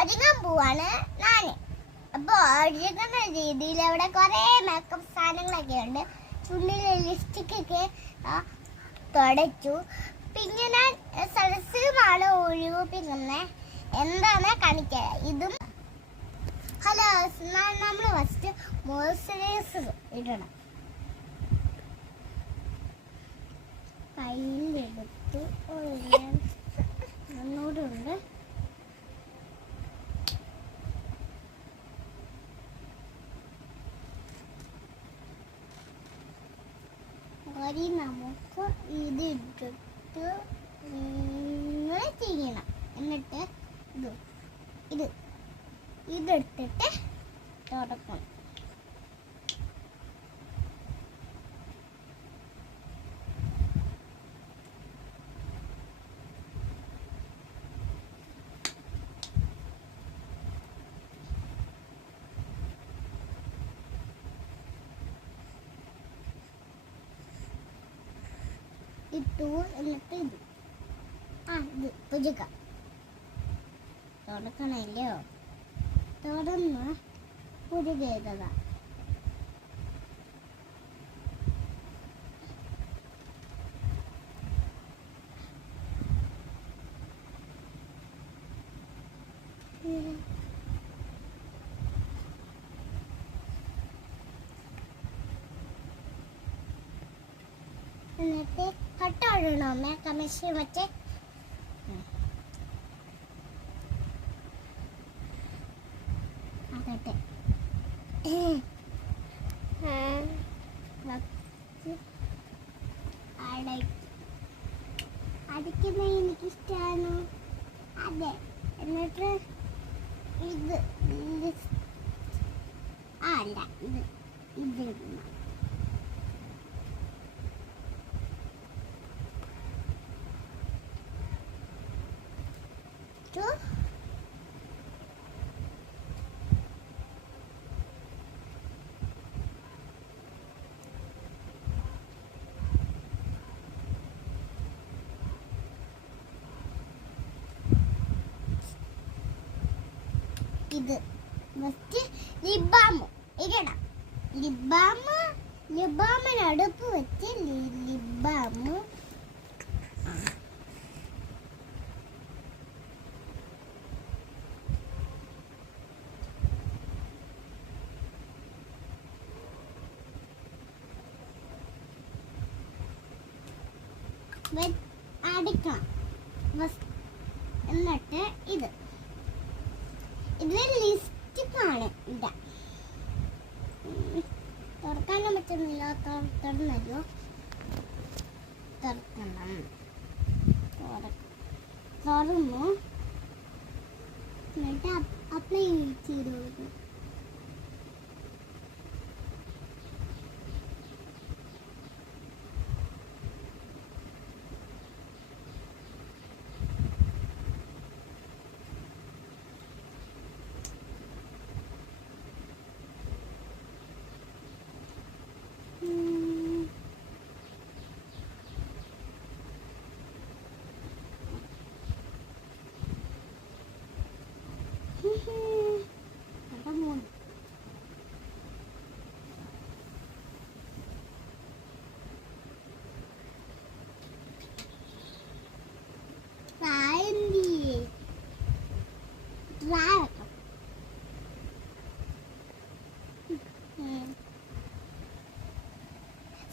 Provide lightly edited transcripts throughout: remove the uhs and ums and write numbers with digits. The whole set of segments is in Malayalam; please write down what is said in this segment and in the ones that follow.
ഒരുങ്ങാൻ പോവാണ് ഞാന്. അപ്പോൾ ഒരുങ്ങുന്ന രീതിയിൽ അവിടെ കുറേ മേക്കപ്പ് സാധനങ്ങളൊക്കെ ഉണ്ട്. ചുണ്ടിലെ ലിപ്സ്റ്റിക്കൊക്കെ തുടച്ചു. പിന്നെ ഞാൻ സരസ്വമാണ് ഒഴിപ്പിക്കുന്നത്. എന്താണ് കാണിക്കുക ഇതും. ഹലോ, നമ്മൾ ഫസ്റ്റ് മോയ്സ്ചറൈസർ ഇടണം. കയ്യിലെടുത്ത് ഒന്നുകൂടെ ഉണ്ട്. നമുക്ക് ഇത് ഇട്ടിട്ട് ഇങ്ങനെ ചെയ്യണം. എന്നിട്ട് ഇതെടുത്തിട്ട് തുടക്കണം. ഇട്ടു. എന്നിട്ട് ഇത് പുജക തുടക്കണല്ലോ. തുടർന്ന് പുജക ചെയ്തതാ. എന്നിട്ട് കട്ടാടണോ കമ്മീഷൻ മറ്റേ അതട്ടെ അടിക്കുന്ന എനിക്കിഷ്ടമാണ്. അതെ. എന്നിട്ട് ഇത് അല്ല ഇത് ഇത് ഫസ്റ്റ് ലിബാം ഇടണം. ലിബാമിന് അടുപ്പ് വെച്ച് ലിബാം അടിക്കണം. എന്നിട്ട് ഇത് ലിപ്സ്റ്റിക്കാണ് ഇടാ. തുറക്കാനും പറ്റുന്നില്ല. തുറന്നല്ലോ. തുറക്കണം. തുറന്നു. എന്നിട്ട് അപ്ലൈ ചെയ്ത് കൊടുക്കും.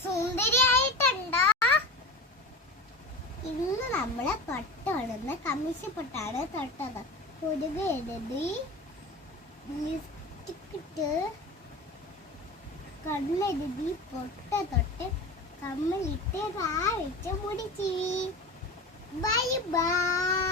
സുന്ദരിയായിട്ടുണ്ടോ? ഇന്ന് നമ്മള് തൊട്ടോടുന്ന കമ്മീഷൻ പൊട്ടാണ് തൊട്ടത്. പുതുക എഴുതി ലിപ്സ്റ്റിക്കിട്ട് കണ്ണെഴുതി പൊട്ട തൊട്ട് കമ്മലിട്ട് വെച്ച് മുടിച്ചി. Bye bye.